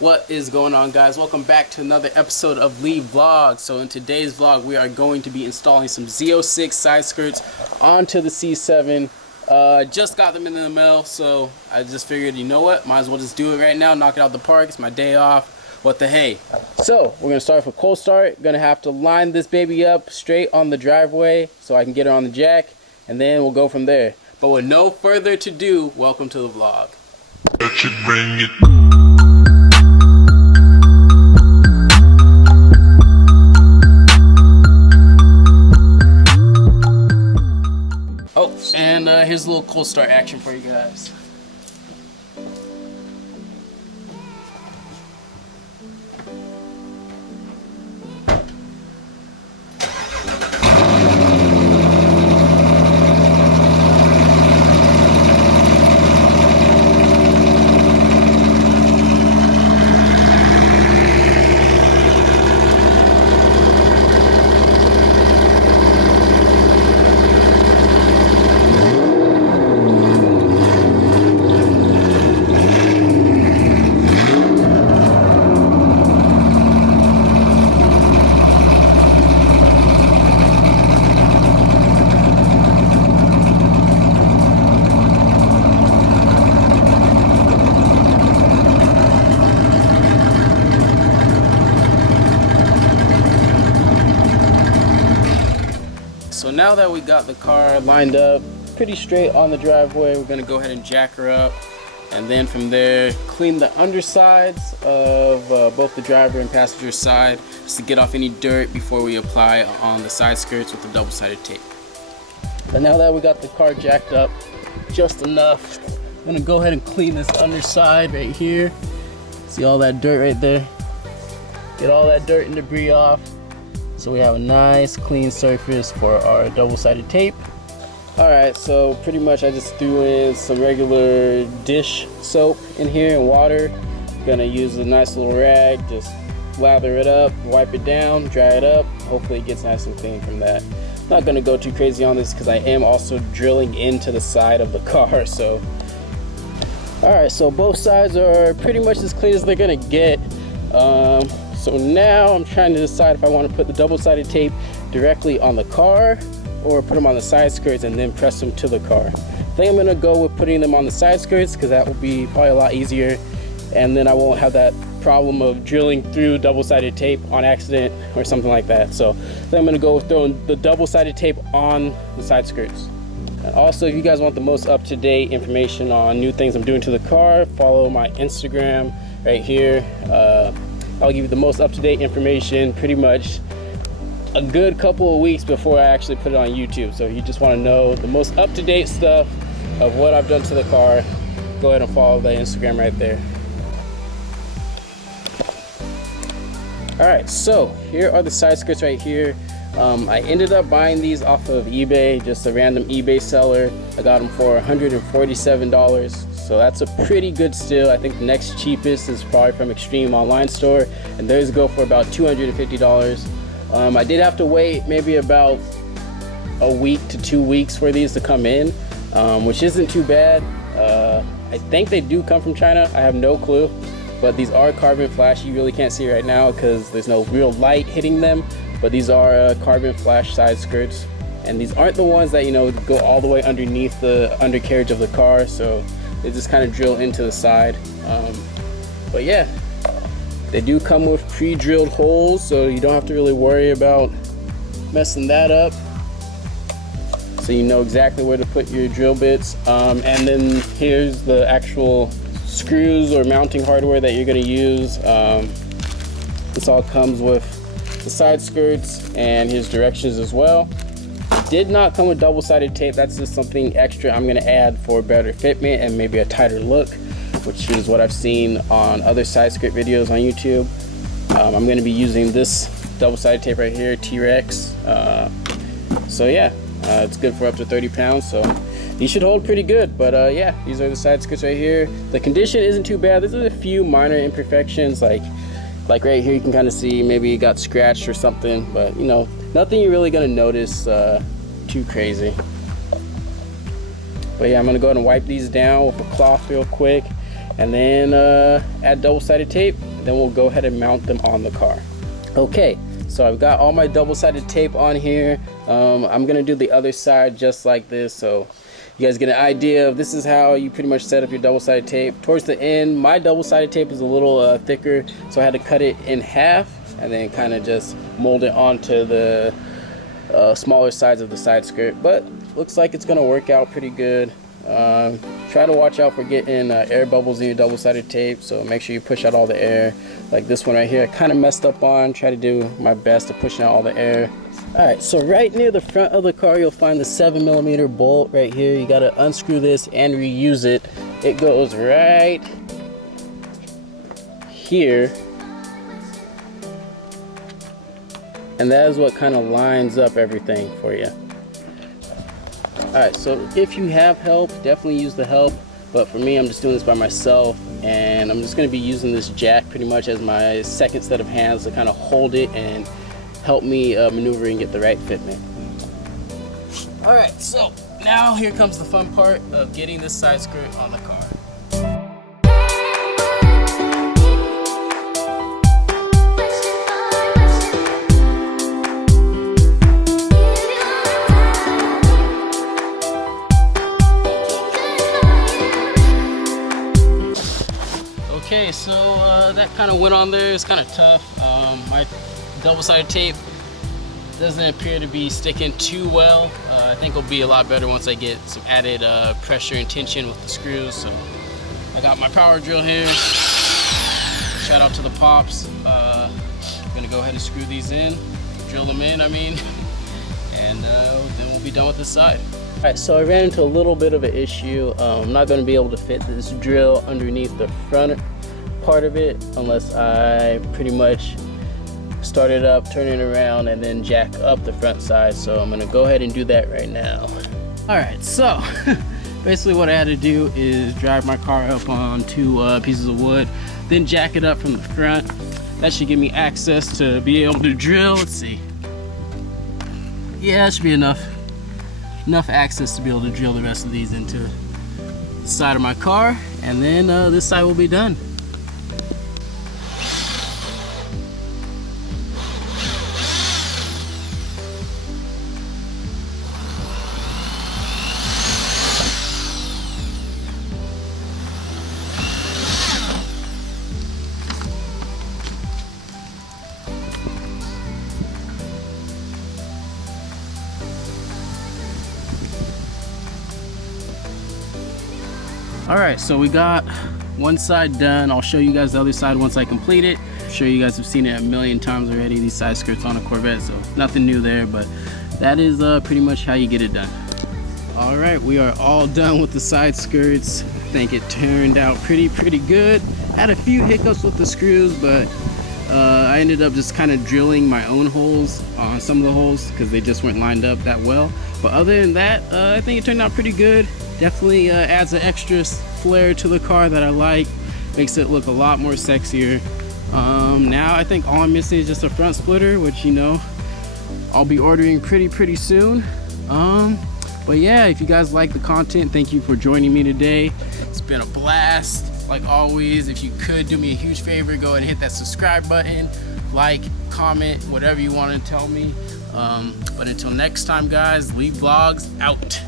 What is going on, guys? Welcome back to another episode of Lee Vlog. So in today's vlog we are going to be installing some Z06 side skirts onto the C7. Just got them in the mail, so I just figured, you know what, might as well just do it right now, knock it out the park. It's my day off. What the hey. So we're gonna start with a cold start. Gonna have to line this baby up straight on the driveway so I can get her on the jack, and then we'll go from there. But with no further to do, welcome to the vlog. That should bring it. Oh, and here's a little cold start action for you guys. So now that we got the car lined up pretty straight on the driveway, we're gonna go ahead and jack her up, and then from there clean the undersides of both the driver and passenger side, just to get off any dirt before we apply on the side skirts with the double-sided tape. But now that we got the car jacked up just enough, I'm gonna go ahead and clean this underside right here. See all that dirt right there? Get all that dirt and debris off, so we have a nice clean surface for our double-sided tape. Alright, so pretty much I just threw in some regular dish soap in here and water. Gonna use a nice little rag, just lather it up, wipe it down, dry it up. Hopefully it gets nice and clean from that. I'm not gonna go too crazy on this because I am also drilling into the side of the car. So alright, so both sides are pretty much as clean as they're gonna get. So now I'm trying to decide if I want to put the double-sided tape directly on the car or put them on the side skirts and then press them to the car. I think I'm going to go with putting them on the side skirts because that will be probably a lot easier, and then I won't have that problem of drilling through double-sided tape on accident or something like that. So then I'm going to go with throwing the double-sided tape on the side skirts. And also, if you guys want the most up-to-date information on new things I'm doing to the car, follow my Instagram right here. I'll give you the most up-to-date information pretty much a good couple of weeks before I actually put it on YouTube. So if you just want to know the most up-to-date stuff of what I've done to the car, go ahead and follow the Instagram right there. Alright, so here are the side skirts right here. I ended up buying these off of eBay, just a random eBay seller. I got them for $147. So that's a pretty good steal. I think the next cheapest is probably from Extreme Online Store, and those go for about $250. I did have to wait maybe about a week to 2 weeks for these to come in, which isn't too bad. I think they do come from China. I have no clue, but these are carbon flash. You really can't see right now because there's no real light hitting them, but these are carbon flash side skirts, and these aren't the ones that, you know, go all the way underneath the undercarriage of the car, so they just kind of drill into the side. But yeah, they do come with pre-drilled holes, so you don't have to really worry about messing that up. So you know exactly where to put your drill bits. And then here's the actual screws or mounting hardware that you're going to use. This all comes with the side skirts, and here's directions as well. Did not come with double-sided tape. That's just something extra I'm going to add for better fitment and maybe a tighter look, which is what I've seen on other side skirt videos on YouTube. I'm going to be using this double-sided tape right here, T-Rex. So yeah, it's good for up to 30 pounds, so these should hold pretty good. But yeah, these are the side skirts right here. The condition isn't too bad. There's a few minor imperfections, like right here you can kind of see maybe it got scratched or something, but you know, nothing you're really going to notice too crazy. But yeah, I'm gonna go ahead and wipe these down with a cloth real quick, and then add double-sided tape. Then we'll go ahead and mount them on the car. Okay, so I've got all my double-sided tape on here. I'm gonna do the other side just like this, so you guys get an idea of this is how you pretty much set up your double-sided tape. Towards the end, my double-sided tape is a little thicker, so I had to cut it in half and then kind of just mold it onto the smaller sides of the side skirt. But looks like it's gonna work out pretty good. Try to watch out for getting air bubbles in your double-sided tape, so make sure you push out all the air. Like this one right here, I kind of messed up on. Try to do my best to push out all the air. Alright, so right near the front of the car, you'll find the 7mm bolt right here. You gotta unscrew this and reuse it. It goes right here. And that is what kind of lines up everything for you. Alright, so if you have help, definitely use the help. But for me, I'm just doing this by myself. And I'm just gonna be using this jack pretty much as my second set of hands to kind of hold it and help me maneuver and get the right fitment. All right, so now here comes the fun part of getting this side skirt on the car. Okay, so that kind of went on there. It's kind of tough. My double-sided tape doesn't appear to be sticking too well. I think it'll be a lot better once I get some added pressure and tension with the screws. So I got my power drill here. Shout out to the Pops. I'm gonna go ahead and screw these in, drill them in, I mean, and then we'll be done with this side. All right, so I ran into a little bit of an issue. I'm not gonna be able to fit this drill underneath the front part of it unless I pretty much start it up, turn it around, and then jack up the front side. So I'm gonna go ahead and do that right now. All right, so basically what I had to do is drive my car up on two pieces of wood, then jack it up from the front. That should give me access to be able to drill. Let's see. Yeah, that should be enough access to be able to drill the rest of these into the side of my car, and then this side will be done. All right, so we got one side done. I'll show you guys the other side once I complete it. I'm sure you guys have seen it a million times already, these side skirts on a Corvette, so nothing new there, but that is pretty much how you get it done. All right, we are all done with the side skirts. I think it turned out pretty good. Had a few hiccups with the screws, but I ended up just kind of drilling my own holes on some of the holes because they just weren't lined up that well. But other than that, I think it turned out pretty good. Definitely adds an extra flair to the car that I like. Makes it look a lot more sexier. Now I think all I'm missing is just a front splitter, which, you know, I'll be ordering pretty soon. But yeah, if you guys like the content, thank you for joining me today. It's been a blast. Like always, if you could do me a huge favor, go ahead and hit that subscribe button, like, comment, whatever you want to tell me. But until next time, guys, Lee Vlogs out.